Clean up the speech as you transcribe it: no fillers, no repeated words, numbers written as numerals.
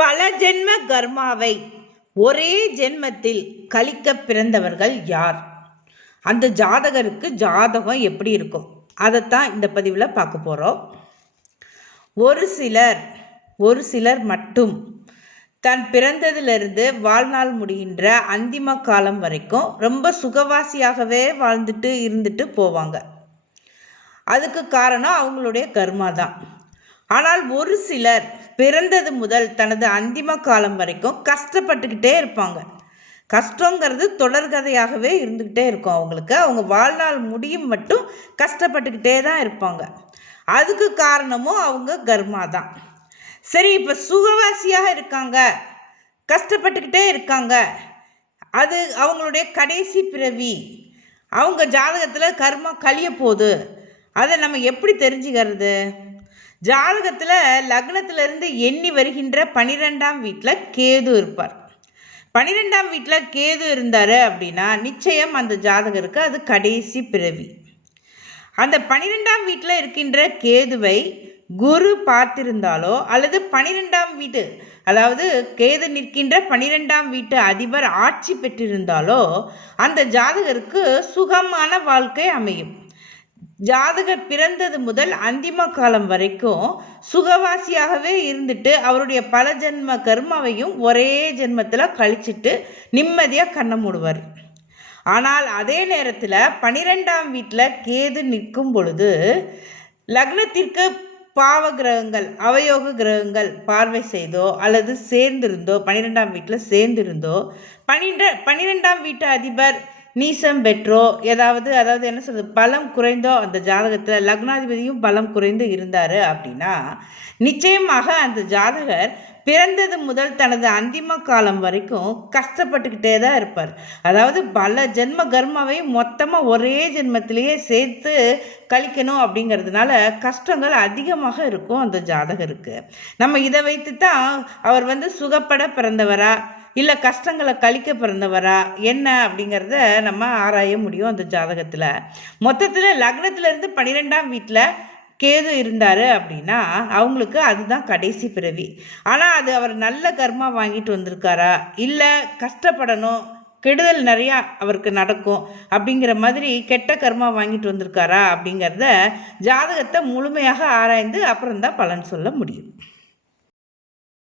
பல ஜென்ம கர்மாவை ஒரே ஜென்மத்தில் கழிக்க பிறந்தவர்கள் யார்? அந்த ஜாதகருக்கு ஜாதகம் எப்படி இருக்கும் அதைத்தான் இந்த பதிவில் பார்க்க போகிறோம். ஒரு சிலர் மட்டும் தன் பிறந்ததிலிருந்து வாழ்நாள் முடிகின்ற அந்திம காலம் வரைக்கும் ரொம்ப சுகவாசியாகவே வாழ்ந்துட்டு இருந்துட்டு போவாங்க. அதுக்கு காரணம் அவங்களுடைய கர்மா தான். ஆனால் ஒரு சிலர் பிறந்தது முதல் தனது அந்திம காலம் வரைக்கும் கஷ்டப்பட்டுக்கிட்டே இருப்பாங்க. கஷ்டங்கிறது தொடர்கதையாகவே இருந்துக்கிட்டே இருக்கும் அவங்களுக்கு. அவங்க வாழ்நாள் முடியும் மட்டும் கஷ்டப்பட்டுக்கிட்டே தான் இருப்பாங்க. அதுக்கு காரணமும் அவங்க கர்மா தான். சரி, இப்போ சுகவாசியாக இருக்காங்க, கஷ்டப்பட்டுக்கிட்டே இருக்காங்க, அது அவங்களுடைய கடைசி பிறவி, அவங்க ஜாதகத்தில் கர்மா கழிய போகுது, அதை நம்ம எப்படி தெரிஞ்சுக்கிறது? ஜாதகத்தில் லக்னத்திலிருந்து எண்ணி வருகின்ற 12ஆம் வீட்டில் கேது இருப்பார். 12ஆம் வீட்டில் கேது இருந்தார் அப்படின்னா நிச்சயம் அந்த ஜாதகருக்கு அது கடைசி பிறவி. அந்த 12ஆம் வீட்டில் இருக்கின்ற கேதுவை குரு பார்த்திருந்தாலோ அல்லது 12ஆம் வீட்டு, அதாவது கேது நிற்கின்ற 12ஆம் வீட்டு அதிபர் ஆட்சி பெற்றிருந்தாலோ அந்த ஜாதகருக்கு சுகமான வாழ்க்கை அமையும். ஜாதகர் பிறந்தது முதல் அந்திம காலம் வரைக்கும் சுகவாசியாகவே இருந்துட்டு அவருடைய பல ஜென்ம கர்மாவையும் ஒரே ஜென்மத்தில் கழிச்சிட்டு நிம்மதியாக கண்ணை மூடுவார். ஆனால் அதே நேரத்தில் 12ஆம் வீட்டில் கேது நிற்கும் பொழுது லக்னத்திற்கு பாவ கிரகங்கள், அவயோக கிரகங்கள் பார்வை செய்தோ அல்லது சேர்ந்திருந்தோ, 12ஆம் வீட்டில் சேர்ந்திருந்தோ, 12ஆம் வீட்டு அதிபர் நீசம் பெற்றோ அதாவது என்ன சொல்கிறது, பலம் குறைந்தோ அந்த ஜாதகத்தில் லக்னாதிபதியும் பலம் குறைந்து இருந்தார் அப்படின்னா நிச்சயமாக அந்த ஜாதகர் பிறந்தது முதல் தனது அந்திம காலம் வரைக்கும் கஷ்டப்பட்டுக்கிட்டே தான் இருப்பார். அதாவது பல ஜென்ம கர்மாவை மொத்தமாக ஒரே ஜென்மத்திலேயே சேர்த்து கழிக்கணும் அப்படிங்கிறதுனால கஷ்டங்கள் அதிகமாக இருக்கும் அந்த ஜாதகருக்கு. நம்ம இதை வைத்து தான் அவர் சுகப்பட பிறந்தவரா இல்லை கஷ்டங்களை கழிக்க பிறந்தவரா என்ன அப்படிங்கிறத நம்ம ஆராய முடியும் அந்த ஜாதகத்தில். மொத்தத்தில் லக்னத்திலேருந்து 12ஆம் வீட்டில் கேது இருந்தார் அப்படின்னா அவங்களுக்கு அதுதான் கடைசி பிறவி. ஆனால் அது அவர் நல்ல கர்மா வாங்கிட்டு வந்திருக்காரா, இல்லை கஷ்டப்படணும், கெடுதல் நிறையா அவருக்கு நடக்கும் அப்படிங்கிற மாதிரி கெட்ட கர்மா வாங்கிட்டு வந்திருக்காரா அப்படிங்கிறத ஜாதகத்தை முழுமையாக ஆராய்ந்து அப்புறம்தான் பலன் சொல்ல முடியும்.